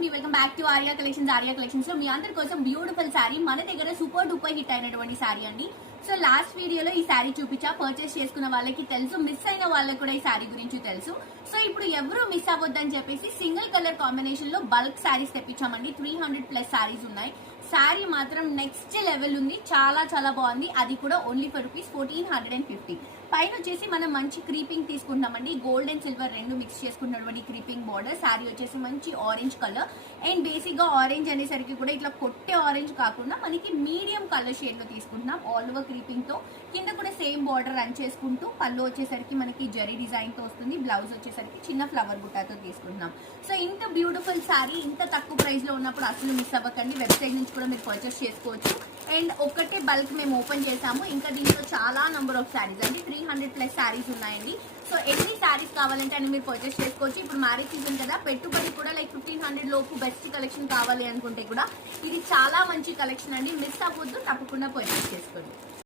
అండి, welcome back to Arya collections లో మీ అందరి కోసం బ్యూటిఫుల్ శారీ మన దగ్గర సూపర్ డూపర్ హిట్ అయినటువంటి శారీ అండి. సో లాస్ట్ వీడియోలో ఈ శారీ చూపించా, పర్చేస్ చేసుకున్న వాళ్ళకి తెలుసు, మిస్ అయిన వాళ్ళకి కూడా ఈ శారీ గురించి తెలుసు. సో ఇప్పుడు ఎవరు మిస్ అవ్వద్దని చెప్పేసి సింగిల్ కలర్ కాంబినేషన్ లో బల్క్ శారీస్ తెప్పించామండి. 300+ శారీస్ ఉన్నాయి. శారీ మాత్రం నెక్స్ట్ లెవెల్ ఉంది, చాలా చాలా బాగుంది. అది కూడా ఓన్లీ ఫర్ ₹1450. పైన వచ్చేసి మనం మంచి క్రీపింగ్ తీసుకుంటామండి. గోల్డ్ అండ్ సిల్వర్ రెండు మిక్స్ చేసుకున్నటువంటి క్రీపింగ్ బార్డర్. శారీ వచ్చేసి మంచి ఆరెంజ్ కలర్ అండ్ బేసిక్ గా ఆరెంజ్ అనేసరికి కూడా ఇట్లా కొట్టే ఆరెంజ్ కాకుండా మనకి మీడియం కలర్ షేడ్ లో తీసుకుంటున్నాం. ఆల్ ఓవర్ క్రీపింగ్ తో కింద కూడా సేమ్ బార్డర్ రన్ చేసుకుంటూ పళ్ళు వచ్చేసరికి మనకి జరీ డిజైన్ తో వస్తుంది. బ్లౌజ్ వచ్చేసరికి చిన్న ఫ్లవర్ బుట్టాతో తీసుకుంటున్నాం. సో ఇంత బ్యూటిఫుల్ శారీ ఇంత తక్కువ ప్రైస్ లో ఉన్నప్పుడు అసలు మిస్ అవ్వకండి. వెబ్సైట్ నుంచి కూడా మీరు పర్చేస్ చేసుకోవచ్చు. అండ్ ఒకటే బల్క్ మేము ఓపెన్ చేసాము. ఇంకా దీంట్లో చాలా నంబర్ ఆఫ్ శారీస్ అంటే 300+ శారీస్ ఉన్నాయండి. సో ఎన్ని శారీస్ కావాలంటే అని మీరు పర్చేస్ చేసుకోవచ్చు. ఇప్పుడు మ్యారేజ్ సీజన్ కదా, పెట్టుబడి కూడా లైక్ 1500 లోపు బెస్ట్ కలెక్షన్ కావాలి అనుకుంటే కూడా ఇది చాలా మంచి కలెక్షన్ అండి. మిస్ అవ్వద్దు, తప్పకుండా పర్చేస్ చేసుకోండి.